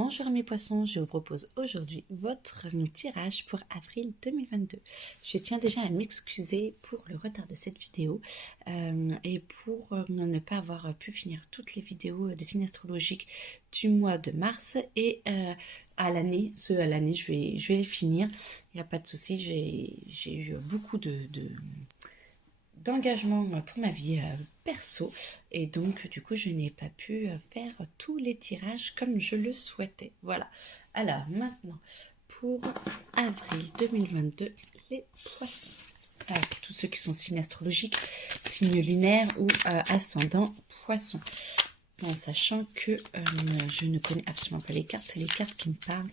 Bonjour mes poissons, je vous propose aujourd'hui votre tirage pour avril 2022. Je tiens déjà à m'excuser pour le retard de cette vidéo et pour ne pas avoir pu finir toutes les vidéos de signes astrologiques du mois de mars et à l'année, je vais les finir, il n'y a pas de souci, j'ai eu beaucoup d'engagement pour ma vie perso et donc du coup je n'ai pas pu faire tous les tirages comme je le souhaitais. Voilà, alors maintenant pour avril 2022 les poissons, pour tous ceux qui sont signes astrologiques, signes lunaires ou ascendant poisson, en sachant que je ne connais absolument pas les cartes, c'est les cartes qui me parlent,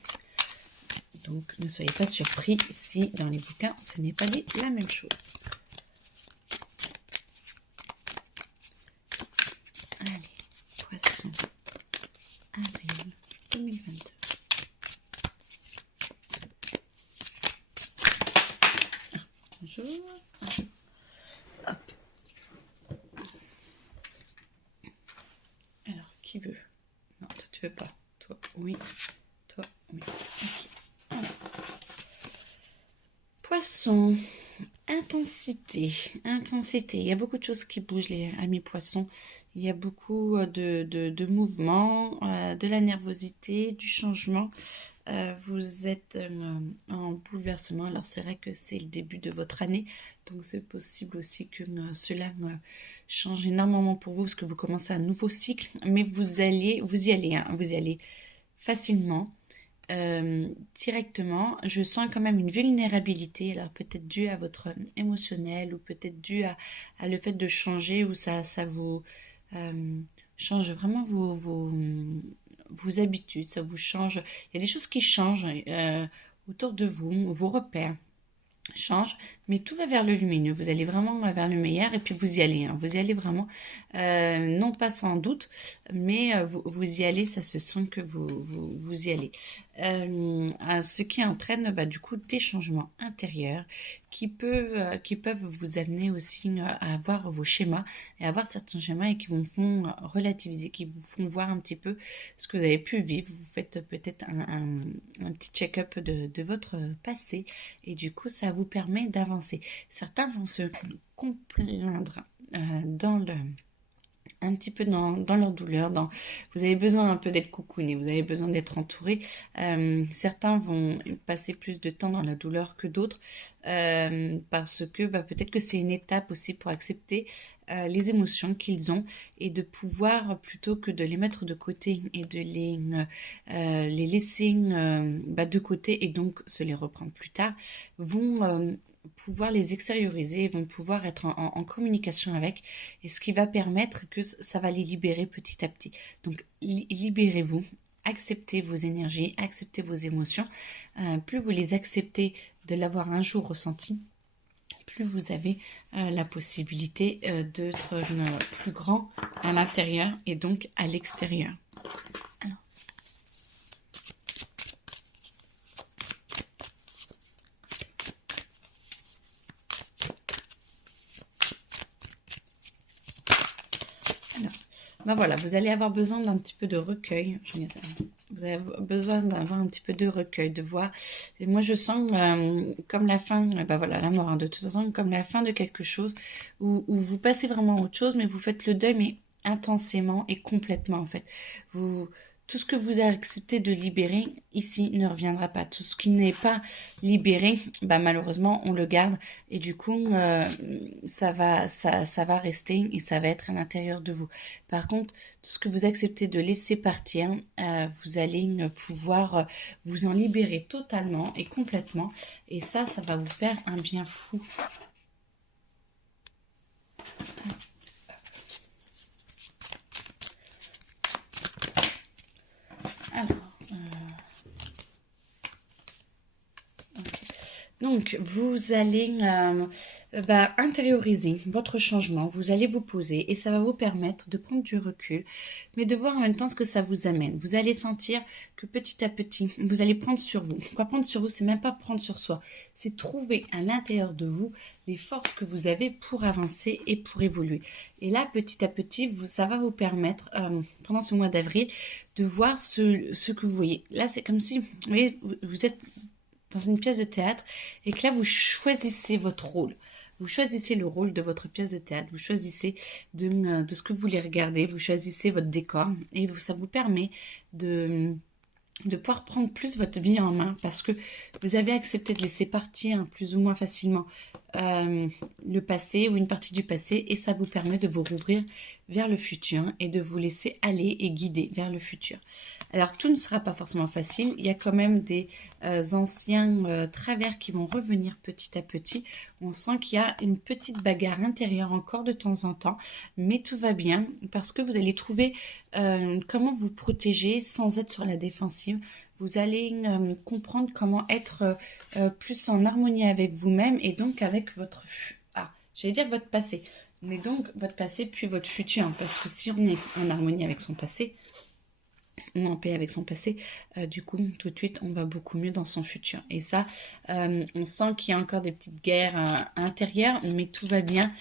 donc ne soyez pas surpris si dans les bouquins ce n'est pas dit la même chose. Allez, poisson, avril 2022. Bonjour. Hop. Alors, qui veut? Non, toi tu veux pas. Toi, oui. Toi, oui. Okay. Poisson. Intensité, il y a beaucoup de choses qui bougent les amis poissons, il y a beaucoup de mouvements, de la nervosité, du changement, vous êtes en bouleversement, alors c'est vrai que c'est le début de votre année, donc c'est possible aussi que cela change énormément pour vous, parce que vous commencez un nouveau cycle, mais vous y allez facilement. Directement, je sens quand même une vulnérabilité, alors peut-être due à votre émotionnel ou peut-être due à le fait de changer, ou ça vous change vraiment vos habitudes, ça vous change, il y a des choses qui changent autour de vous, vos repères change, mais tout va vers le lumineux, vous allez vraiment vers le meilleur et puis vous y allez, vous y allez vraiment, non pas sans doute, mais vous y allez, ça se sent que vous y allez, ce qui entraîne du coup des changements intérieurs qui peuvent vous amener aussi à avoir vos schémas et à avoir certains schémas et qui vous font relativiser, qui vous font voir un petit peu ce que vous avez pu vivre. Vous faites peut-être un petit check-up de votre passé et du coup ça vous permet d'avancer. Certains vont se complaindre un petit peu dans leur douleur, vous avez besoin un peu d'être coucouné, vous avez besoin d'être entouré. Certains vont passer plus de temps dans la douleur que d'autres, parce que peut-être que c'est une étape aussi pour accepter les émotions qu'ils ont et de pouvoir, plutôt que de les mettre de côté et de les laisser de côté et donc se les reprendre plus tard, vont pouvoir les extérioriser, vont pouvoir être en communication avec, et ce qui va permettre que ça va les libérer petit à petit. Donc libérez-vous, acceptez vos énergies, acceptez vos émotions. Plus vous les acceptez de l'avoir un jour ressenti, plus vous avez la possibilité d'être plus grand à l'intérieur et donc à l'extérieur. Voilà, vous allez avoir besoin d'un petit peu de recueil. Vous avez besoin d'avoir un petit peu de recueil, de voir. Et moi, je sens comme la fin, voilà, la mort, de toute façon, comme la fin de quelque chose où vous passez vraiment à autre chose, mais vous faites le deuil, mais intensément et complètement, en fait. Tout ce que vous acceptez de libérer ici ne reviendra pas. Tout ce qui n'est pas libéré, malheureusement, on le garde. Et du coup, ça va rester et ça va être à l'intérieur de vous. Par contre, tout ce que vous acceptez de laisser partir, vous allez pouvoir vous en libérer totalement et complètement. Et ça va vous faire un bien fou. Donc, vous allez intérioriser votre changement, vous allez vous poser et ça va vous permettre de prendre du recul, mais de voir en même temps ce que ça vous amène. Vous allez sentir que petit à petit, vous allez prendre sur vous. Quoi, prendre sur vous, c'est même pas prendre sur soi, c'est trouver à l'intérieur de vous les forces que vous avez pour avancer et pour évoluer. Et là, petit à petit, ça va vous permettre, pendant ce mois d'avril, de voir ce que vous voyez. Là, c'est comme si, vous voyez, vous êtes dans une pièce de théâtre et que là, vous choisissez votre rôle. Vous choisissez le rôle de votre pièce de théâtre, vous choisissez de ce que vous voulez regarder, vous choisissez votre décor et ça vous permet de pouvoir prendre plus votre vie en main parce que vous avez accepté de laisser partir plus ou moins facilement le passé ou une partie du passé et ça vous permet de vous rouvrir vers le futur et de vous laisser aller et guider vers le futur. Alors tout ne sera pas forcément facile, il y a quand même des anciens travers qui vont revenir petit à petit. On sent qu'il y a une petite bagarre intérieure encore de temps en temps, mais tout va bien parce que vous allez trouver comment vous protéger sans être sur la défensive. Vous allez comprendre comment être plus en harmonie avec vous-même et donc avec j'allais dire votre passé, mais donc votre passé puis votre futur, parce que si on est en harmonie avec son passé, ou en paix avec son passé, du coup, tout de suite, on va beaucoup mieux dans son futur. Et ça, on sent qu'il y a encore des petites guerres intérieures, mais tout va bien.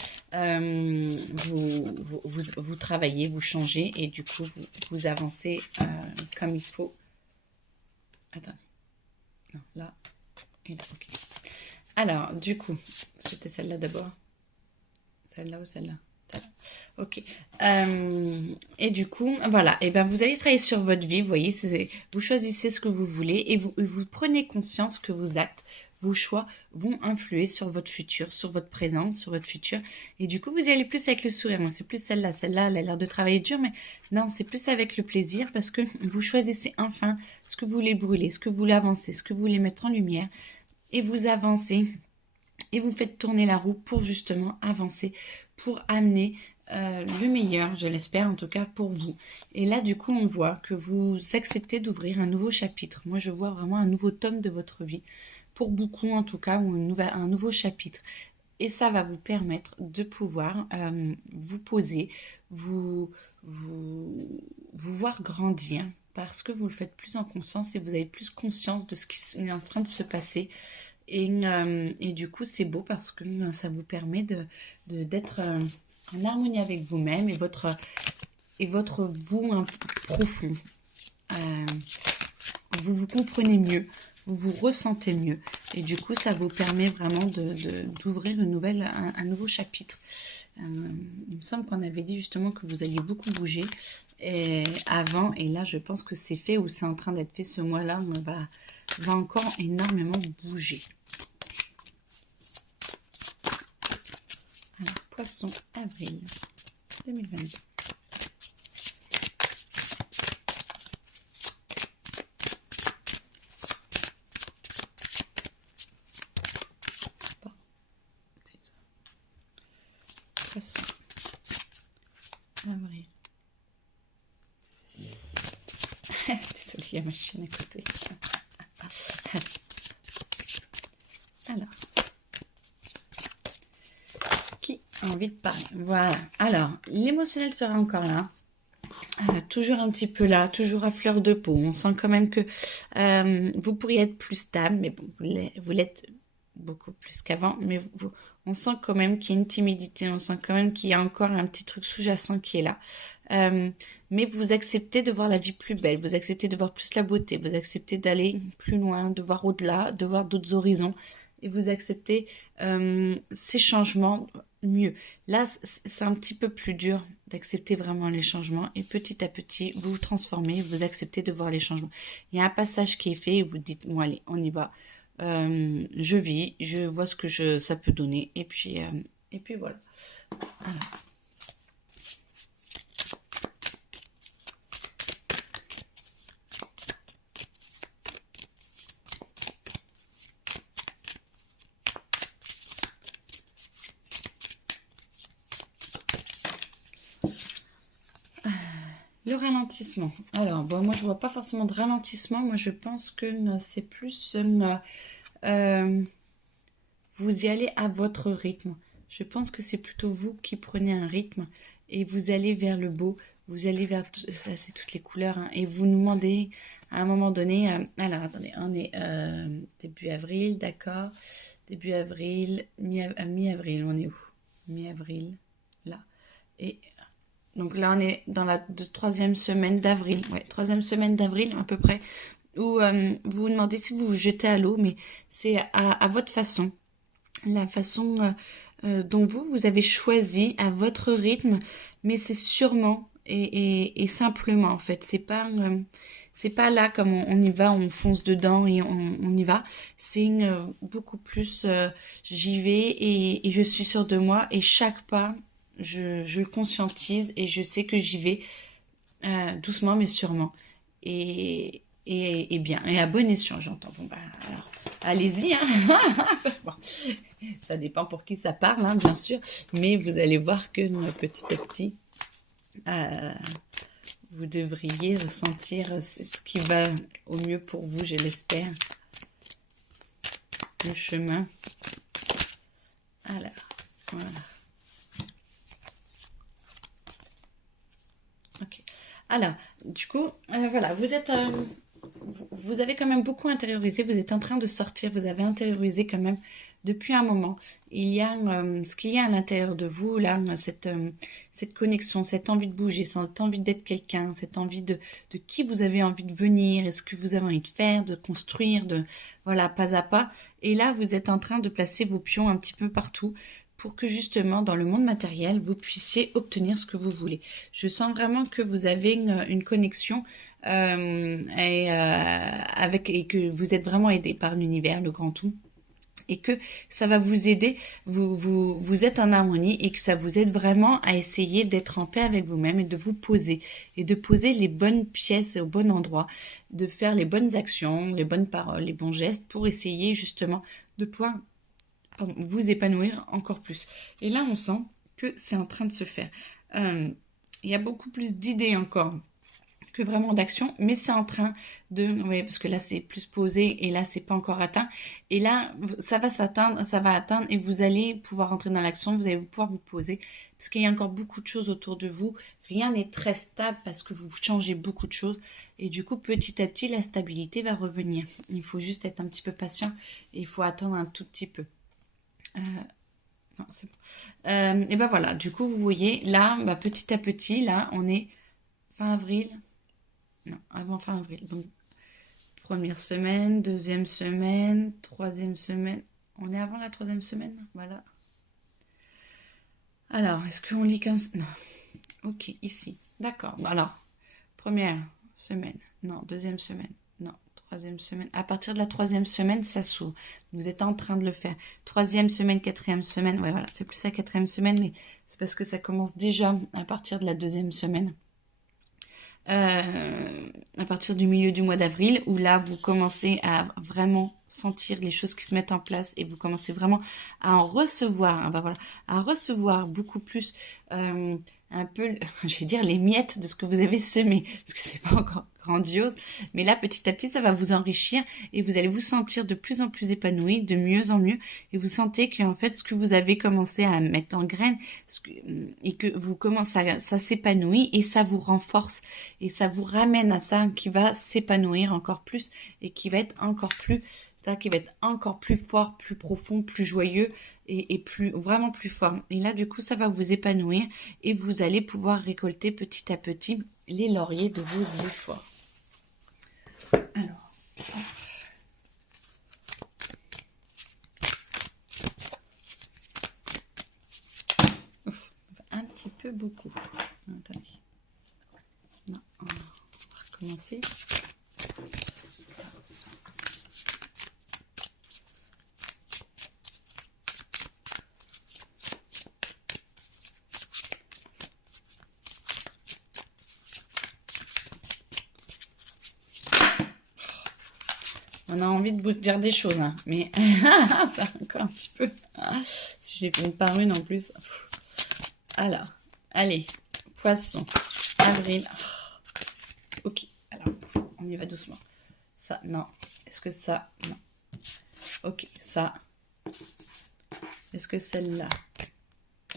Vous travaillez, vous changez, et du coup, vous avancez comme il faut. Attendez. Non, là. Et là, ok. Alors, du coup, c'était celle-là d'abord. Celle-là ou celle-là? Ok. Et du coup, voilà. Et ben, vous allez travailler sur votre vie. Vous voyez, vous choisissez ce que vous voulez et vous prenez conscience que vos actes, vos choix vont influer sur votre futur, sur votre présent, sur votre futur. Et du coup, vous y allez plus avec le sourire. Moi, c'est plus celle-là. Celle-là, elle a l'air de travailler dur, mais non, c'est plus avec le plaisir parce que vous choisissez enfin ce que vous voulez brûler, ce que vous voulez avancer, ce que vous voulez mettre en lumière et vous avancez. Et vous faites tourner la roue pour justement avancer, pour amener le meilleur, je l'espère en tout cas pour vous. Et là du coup on voit que vous acceptez d'ouvrir un nouveau chapitre. Moi je vois vraiment un nouveau tome de votre vie, pour beaucoup en tout cas, ou un nouveau chapitre. Et ça va vous permettre de pouvoir vous poser, vous voir grandir, parce que vous le faites plus en conscience et vous avez plus conscience de ce qui est en train de se passer. Et du coup, c'est beau parce que ça vous permet d'être en harmonie avec vous-même et votre vous profond. Vous vous comprenez mieux, vous vous ressentez mieux. Et du coup, ça vous permet vraiment d'ouvrir un nouveau chapitre. Il me semble qu'on avait dit justement que vous alliez beaucoup bouger avant. Et là, je pense que c'est fait ou c'est en train d'être fait ce mois-là. On va encore énormément bouger. Alors, Poisson, avril 2022. Poisson, avril. Désolée, il y a ma chienne à côté. Alors, qui a envie de parler? Voilà. Alors, l'émotionnel sera encore là. Toujours un petit peu là, toujours à fleur de peau. On sent quand même que vous pourriez être plus stable, mais bon, vous l'êtes beaucoup plus qu'avant. Mais on sent quand même qu'il y a une timidité, on sent quand même qu'il y a encore un petit truc sous-jacent qui est là. Mais vous acceptez de voir la vie plus belle, vous acceptez de voir plus la beauté, vous acceptez d'aller plus loin, de voir au-delà, de voir d'autres horizons. Et vous acceptez ces changements mieux. Là, c'est un petit peu plus dur d'accepter vraiment les changements. Et petit à petit, vous vous transformez, vous acceptez de voir les changements. Il y a un passage qui est fait et vous dites, bon allez, on y va. Je vis, je vois ce que ça peut donner. Et puis voilà. Alors. Le ralentissement. Alors, bon, moi, je vois pas forcément de ralentissement. Moi, je pense que c'est plus... vous y allez à votre rythme. Je pense que c'est plutôt vous qui prenez un rythme et vous allez vers le beau, vous allez vers, ça c'est toutes les couleurs, hein, et vous nous demandez à un moment donné, alors attendez, on est début avril, d'accord, début avril, mi-avril, on est où? Mi-avril, là, et donc là on est dans la troisième semaine d'avril, ouais, troisième semaine d'avril à peu près, où vous vous demandez si vous vous jetez à l'eau, mais c'est à votre façon, la façon dont vous avez choisi à votre rythme, mais c'est sûrement et simplement en fait. C'est pas là comme on y va, on fonce dedans et on y va. C'est beaucoup plus j'y vais et je suis sûre de moi et chaque pas je le conscientise et je sais que j'y vais doucement mais sûrement. Et bien, et à bon escient, j'entends. Bon, bah, alors, allez-y, hein. Bon, ça dépend pour qui ça parle, hein, bien sûr, mais vous allez voir que petit à petit, vous devriez ressentir ce qui va au mieux pour vous, je l'espère. Le chemin. Alors, voilà. Ok. Alors, du coup, voilà, vous avez quand même beaucoup intériorisé, vous êtes en train de sortir, vous avez intériorisé quand même depuis un moment. Il y a ce qu'il y a à l'intérieur de vous, là, cette connexion, cette envie de bouger, cette envie d'être quelqu'un, cette envie de qui vous avez envie de venir, est-ce que vous avez envie de faire, de construire, voilà, pas à pas. Et là, vous êtes en train de placer vos pions un petit peu partout pour que justement dans le monde matériel, vous puissiez obtenir ce que vous voulez. Je sens vraiment que vous avez une connexion et que vous êtes vraiment aidé par l'univers, le grand tout. Et que ça va vous aider, vous êtes en harmonie et que ça vous aide vraiment à essayer d'être en paix avec vous-même et de vous poser et de poser les bonnes pièces au bon endroit, de faire les bonnes actions, les bonnes paroles, les bons gestes pour essayer justement de pouvoir vous épanouir encore plus. Et là, on sent que c'est en train de se faire. Il y a beaucoup plus d'idées encore que vraiment d'action, mais c'est en train de, oui, parce que là c'est plus posé et là c'est pas encore atteint, et là ça va s'atteindre, ça va atteindre et vous allez pouvoir entrer dans l'action, vous allez pouvoir vous poser, parce qu'il y a encore beaucoup de choses autour de vous, rien n'est très stable parce que vous changez beaucoup de choses, et du coup petit à petit la stabilité va revenir. Il faut juste être un petit peu patient et il faut attendre un tout petit peu. Non, c'est bon. Et ben voilà, du coup vous voyez là, bah, petit à petit, là on est fin avril. Non, avant fin avril. Donc, première semaine, deuxième semaine, troisième semaine. On est avant la troisième semaine, voilà. Alors, est-ce qu'on lit comme ça? Non. Ok, ici. D'accord. Alors, première semaine. Non, deuxième semaine. Non, troisième semaine. À partir de la troisième semaine, ça s'ouvre. Vous êtes en train de le faire. Troisième semaine, quatrième semaine. Ouais, voilà, c'est plus la quatrième semaine, mais c'est parce que ça commence déjà à partir de la deuxième semaine. À partir du milieu du mois d'avril, où là, vous commencez à vraiment sentir les choses qui se mettent en place et vous commencez vraiment à en recevoir, hein, bah voilà, à recevoir beaucoup plus un peu, je vais dire, les miettes de ce que vous avez semé, parce que c'est pas encore grandiose, mais là, petit à petit, ça va vous enrichir et vous allez vous sentir de plus en plus épanoui, de mieux en mieux, et vous sentez que en fait, ce que vous avez commencé à mettre en graines, et que vous commencez ça s'épanouit et ça vous renforce et ça vous ramène à ça qui va s'épanouir encore plus et qui va être encore plus, ça qui va être encore plus fort, plus profond, plus joyeux et plus vraiment plus fort. Et là, du coup, ça va vous épanouir et vous allez pouvoir récolter petit à petit les lauriers de vos efforts. Alors, ouf, un petit peu beaucoup. Attendez. Non, on va recommencer. On a envie de vous dire des choses, hein, mais ça encore un petit peu. Si j'ai une par une en plus. Alors, allez, poisson, avril. Ok, alors, on y va doucement. Ça, non. Est-ce que ça, non. Ok, ça. Est-ce que celle-là?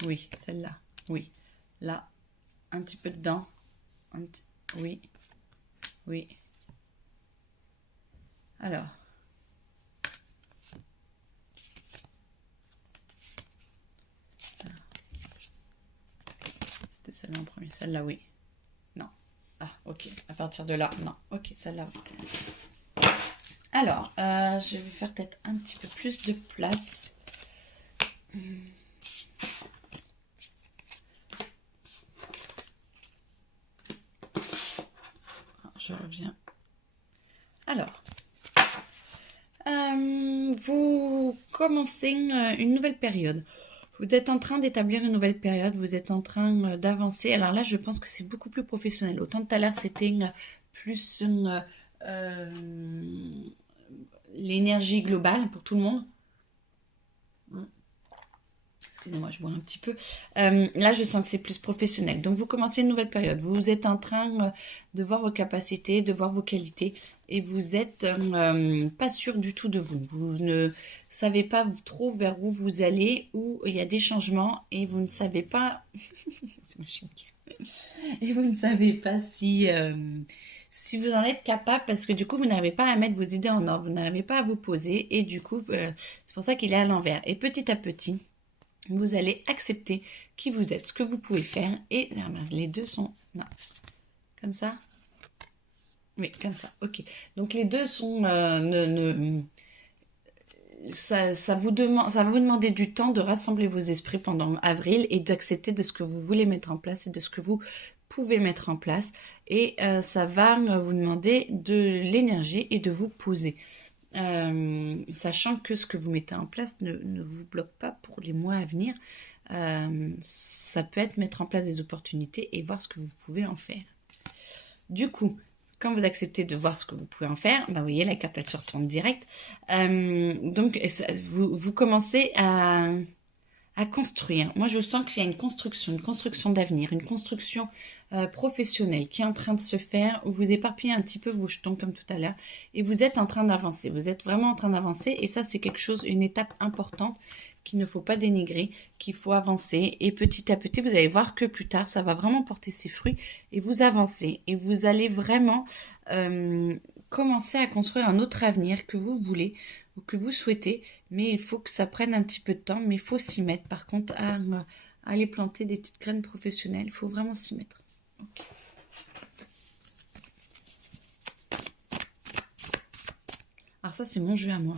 Oui, celle-là. Oui. Là, un petit peu dedans. Oui. Oui. Alors. C'était celle-là en premier. Celle-là, oui. Non. Ah, ok. À partir de là, non. Ok, celle-là, oui. Alors, je vais faire peut-être un petit peu plus de place. Je reviens. Alors, vous commencez une nouvelle période. Vous êtes en train d'établir une nouvelle période, vous êtes en train d'avancer. Alors là, je pense que c'est beaucoup plus professionnel. Autant tout à l'heure, c'était plus l'énergie globale pour tout le monde. Excusez-moi, je bois un petit peu. Là, je sens que c'est plus professionnel. Donc, vous commencez une nouvelle période. Vous êtes en train de voir vos capacités, de voir vos qualités, et vous êtes pas sûr du tout de vous. Vous ne savez pas trop vers où vous allez, où il y a des changements, et vous ne savez pas. C'est ma chienne qui. Et vous ne savez pas si vous en êtes capable, parce que du coup, vous n'arrivez pas à mettre vos idées en ordre, vous n'arrivez pas à vous poser, et du coup, c'est pour ça qu'il est à l'envers. Et petit à petit, vous allez accepter qui vous êtes, ce que vous pouvez faire. Et les deux sont... Non. Comme ça. Oui, comme ça. Ok. Donc les deux sont... ça vous va vous demander du temps de rassembler vos esprits pendant avril et d'accepter de ce que vous voulez mettre en place et de ce que vous pouvez mettre en place. Et ça va vous demander de l'énergie et de vous poser. Sachant que ce que vous mettez en place ne vous bloque pas pour les mois à venir. Ça peut être mettre en place des opportunités et voir ce que vous pouvez en faire. Du coup, quand vous acceptez de voir ce que vous pouvez en faire, vous voyez, la carte, elle se retourne direct. Donc, vous commencez à construire. Moi, je sens qu'il y a une construction d'avenir, une construction professionnelle qui est en train de se faire, où vous éparpillez un petit peu vos jetons comme tout à l'heure, et vous êtes en train d'avancer. Vous êtes vraiment en train d'avancer, et ça, c'est quelque chose, une étape importante qu'il ne faut pas dénigrer, qu'il faut avancer. Et petit à petit, vous allez voir que plus tard, ça va vraiment porter ses fruits, et vous avancez, et vous allez vraiment commencer à construire un autre avenir que vous voulez, ou que vous souhaitez, mais il faut que ça prenne un petit peu de temps, mais il faut s'y mettre. Par contre, à aller planter des petites graines professionnelles, il faut vraiment s'y mettre. Okay. Alors ça, c'est mon jeu à moi,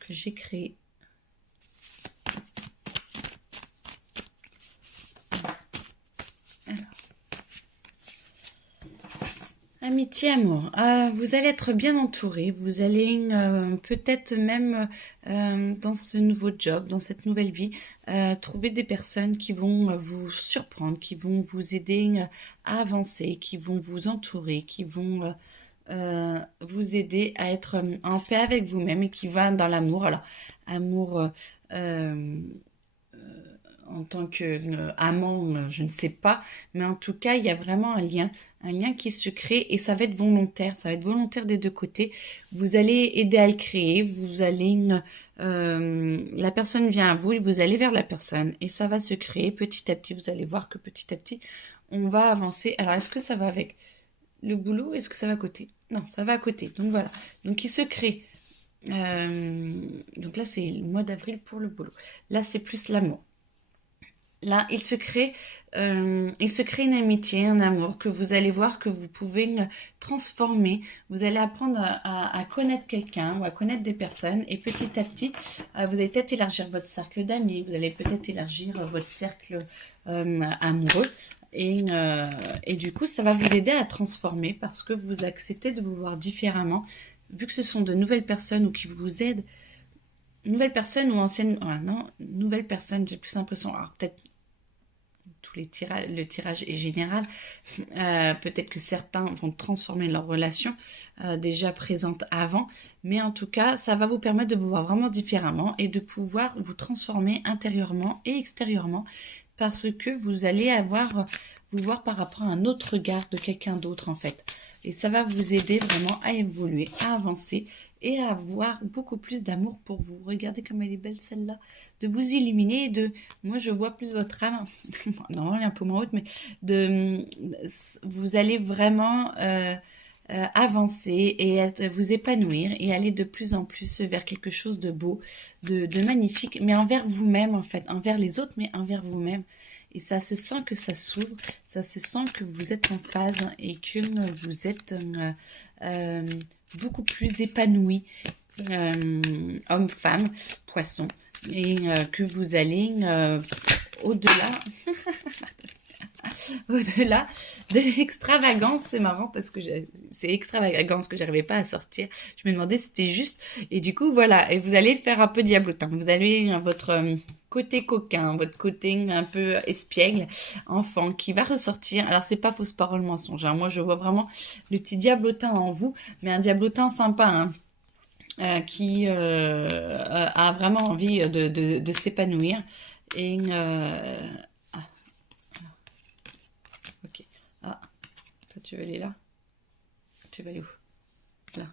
que j'ai créé. Amitié, amour. Vous allez être bien entouré. Vous allez peut-être même dans ce nouveau job, dans cette nouvelle vie, trouver des personnes qui vont vous surprendre, qui vont vous aider à avancer, qui vont vous entourer, qui vont vous aider à être en paix avec vous-même et qui va dans l'amour. Alors, amour en tant qu'amant, je ne sais pas, mais en tout cas, il y a vraiment un lien qui se crée et ça va être volontaire des deux côtés. Vous allez aider à le créer, la personne vient à vous et vous allez vers la personne et ça va se créer petit à petit. Vous allez voir que petit à petit, on va avancer. Alors, est-ce que ça va avec le boulot? Est-ce que ça va à côté? Non, ça va à côté. Donc voilà. Donc il se crée. Donc là, c'est le mois d'avril pour le boulot. Là, c'est plus l'amour. Là, il se crée une amitié, un amour que vous allez voir que vous pouvez transformer. Vous allez apprendre à connaître quelqu'un ou à connaître des personnes et petit à petit, vous allez peut-être élargir votre cercle d'amis, vous allez peut-être élargir votre cercle amoureux et du coup, ça va vous aider à transformer parce que vous acceptez de vous voir différemment. Vu que ce sont de nouvelles personnes ou qui vous aident, nouvelle personne ou ancienne, non, nouvelle personne, j'ai plus l'impression, alors peut-être le tirage est général, peut-être que certains vont transformer leur relation déjà présente avant, mais en tout cas, ça va vous permettre de vous voir vraiment différemment et de pouvoir vous transformer intérieurement et extérieurement parce que vous allez avoir vous voir par rapport à un autre regard de quelqu'un d'autre en fait. Et ça va vous aider vraiment à évoluer, à avancer et à avoir beaucoup plus d'amour pour vous. Regardez comme elle est belle celle-là. De vous illuminer et de... Moi je vois plus votre âme. Non, elle est un peu moins haute, mais de... Vous allez vraiment... avancer et vous épanouir et aller de plus en plus vers quelque chose de beau, de magnifique, mais envers vous-même en fait, envers les autres, mais envers vous-même. Et ça se sent que ça s'ouvre, ça se sent que vous êtes en phase et que vous êtes beaucoup plus épanoui, homme, femme, poisson, et que vous allez au-delà au-delà de l'extravagance. C'est marrant parce que c'est extravagance que j'arrivais pas à sortir. Je me demandais si c'était juste. Et du coup, voilà. Et vous allez faire un peu diablotin. Vous avez votre côté coquin, votre côté un peu espiègle, enfant, qui va ressortir. Alors, c'est pas fausse parole mensonge, hein. Moi, je vois vraiment le petit diablotin en vous, mais un diablotin sympa, hein. Qui a vraiment envie de s'épanouir. Et ok. Ah, toi tu veux aller là? Tu veux aller où? Là.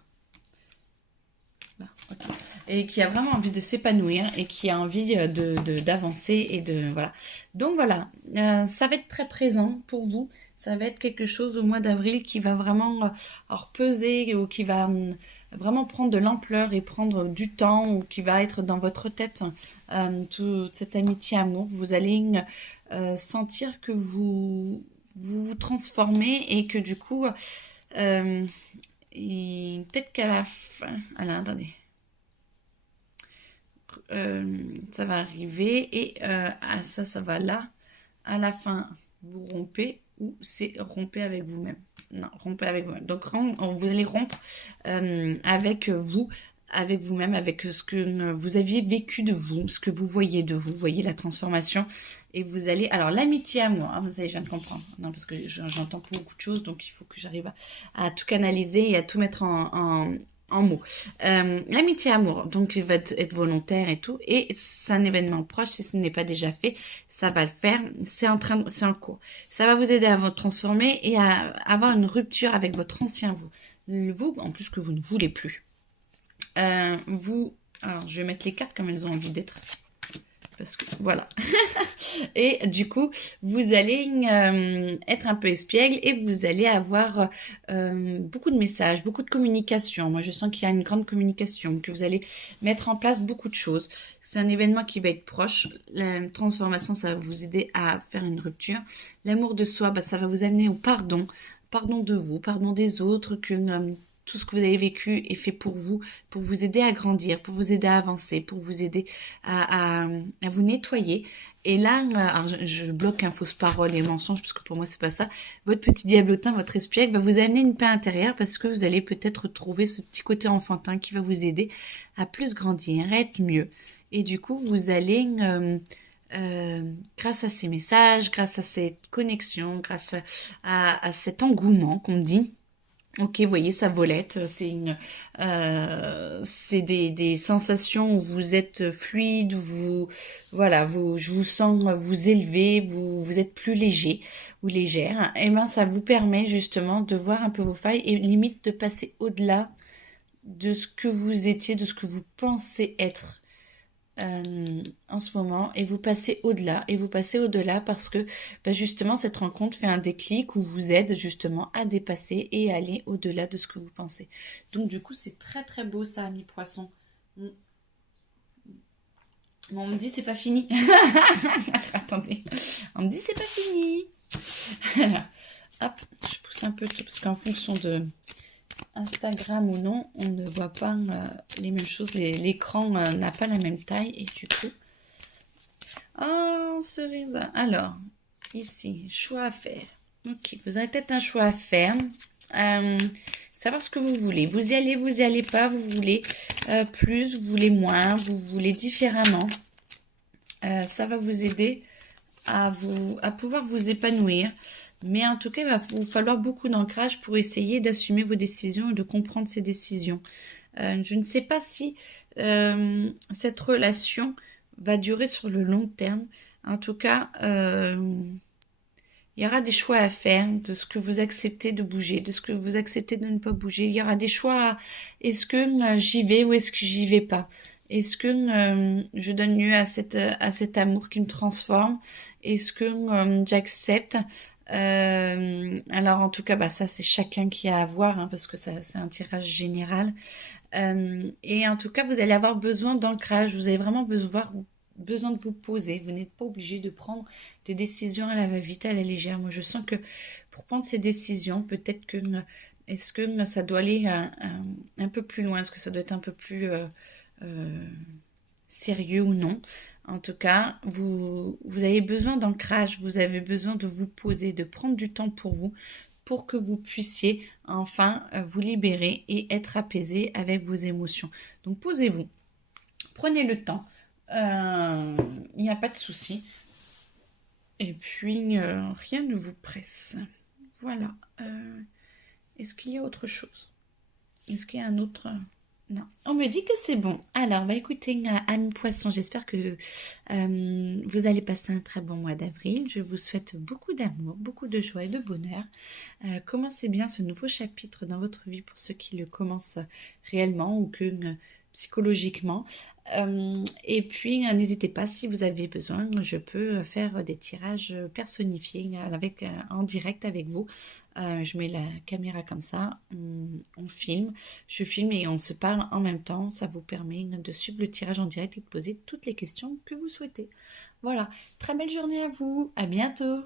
Là. Ok. Et qui a vraiment envie de s'épanouir et qui a envie d'avancer et de voilà. Donc voilà, ça va être très présent pour vous. Ça va être quelque chose au mois d'avril qui va vraiment peser ou qui va vraiment prendre de l'ampleur et prendre du temps ou qui va être dans votre tête toute cette amitié amour. Vous allez sentir que vous transformez et que du coup, peut-être qu'à la fin... Alors, attendez. Ça va arriver et ça va là. À la fin, vous rompez ou c'est rompez avec vous-même. Non, rompez avec vous-même. Donc, vous allez rompre avec vous-même, avec ce que vous aviez vécu de vous, ce que vous voyez de vous. Vous voyez la transformation et vous allez... Alors, l'amitié à moi, vous savez, je viens de comprendre. Non, parce que j'entends beaucoup de choses, donc il faut que j'arrive à tout canaliser et à tout mettre en mots. L'amitié amour, donc il va être volontaire et tout, et c'est un événement proche, si ce n'est pas déjà fait, ça va le faire, c'est en cours. Ça va vous aider à vous transformer et à avoir une rupture avec votre ancien vous. Vous, en plus que vous ne voulez plus. Alors je vais mettre les cartes comme elles ont envie d'être. Parce que voilà. Et du coup, vous allez être un peu espiègle et vous allez avoir beaucoup de messages, beaucoup de communication. Moi, je sens qu'il y a une grande communication, que vous allez mettre en place beaucoup de choses. C'est un événement qui va être proche. La transformation, ça va vous aider à faire une rupture. L'amour de soi, ça va vous amener au pardon. Pardon de vous, pardon des autres, que tout ce que vous avez vécu est fait pour vous aider à grandir, pour vous aider à avancer, pour vous aider à vous nettoyer. Et là, alors je bloque fausse parole et mensonge, parce que pour moi, c'est pas ça. Votre petit diablotin, votre espiègle va vous amener une paix intérieure parce que vous allez peut-être trouver ce petit côté enfantin qui va vous aider à plus grandir, à être mieux. Et du coup, vous allez... grâce à ces messages, grâce à cette connexion, grâce à cet engouement qu'on me dit, ok, vous voyez sa volette, c'est des sensations où vous êtes fluide, je vous sens vous élever, vous êtes plus léger ou légère. Et ben ça vous permet justement de voir un peu vos failles et limite de passer au-delà de ce que vous étiez, de ce que vous pensez être. En ce moment et vous passez au-delà parce que justement cette rencontre fait un déclic où vous aide justement à dépasser et aller au-delà de ce que vous pensez. Donc du coup c'est très très beau ça, ami poisson. Bon, on me dit c'est pas fini. Attendez, on me dit c'est pas fini. Alors, hop, je pousse un peu parce qu'en fonction de Instagram ou non, on ne voit pas les mêmes choses. L'écran n'a pas la même taille et du coup... Oh, cerise. Alors, ici, choix à faire. Ok, vous avez peut-être un choix à faire. Savoir ce que vous voulez. Vous y allez pas. Vous voulez plus, vous voulez moins, vous voulez différemment. Ça va vous aider à pouvoir vous épanouir. Mais en tout cas, il va vous falloir beaucoup d'ancrage pour essayer d'assumer vos décisions et de comprendre ces décisions. Je ne sais pas si cette relation va durer sur le long terme. En tout cas, Il y aura des choix à faire de ce que vous acceptez de bouger, de ce que vous acceptez de ne pas bouger. Il y aura des choix est-ce que j'y vais ou est-ce que j'y vais pas? Est-ce que je donne lieu à cet amour qui me transforme? Est-ce que j'accepte? Alors en tout cas, bah, ça c'est chacun qui a à voir, hein, parce que ça c'est un tirage général. Et en tout cas, vous allez avoir besoin d'ancrage. Vous allez vraiment besoin de vous poser. Vous n'êtes pas obligé de prendre des décisions à la va-vite, à la légère. Moi, je sens que pour prendre ces décisions, peut-être que est-ce que ça doit aller un peu plus loin? Est-ce que ça doit être un peu plus euh, sérieux ou non? En tout cas, vous avez besoin d'ancrage, vous avez besoin de vous poser, de prendre du temps pour que vous puissiez enfin vous libérer et être apaisé avec vos émotions. Donc posez-vous, prenez le temps, il n'y a pas de souci. Et puis, rien ne vous presse. Voilà. Est-ce qu'il y a autre chose? Est-ce qu'il y a un autre... Non. On me dit que c'est bon. Alors, bah écoutez, Anne Poisson, j'espère que vous allez passer un très bon mois d'avril. Je vous souhaite beaucoup d'amour, beaucoup de joie et de bonheur. Commencez bien ce nouveau chapitre dans votre vie pour ceux qui le commencent réellement ou que psychologiquement. Et puis, n'hésitez pas, si vous avez besoin, je peux faire des tirages personnifiés en direct avec vous. Je mets la caméra comme ça, on filme, je filme et on se parle en même temps. Ça vous permet de suivre le tirage en direct et de poser toutes les questions que vous souhaitez. Voilà, très belle journée à vous, à bientôt.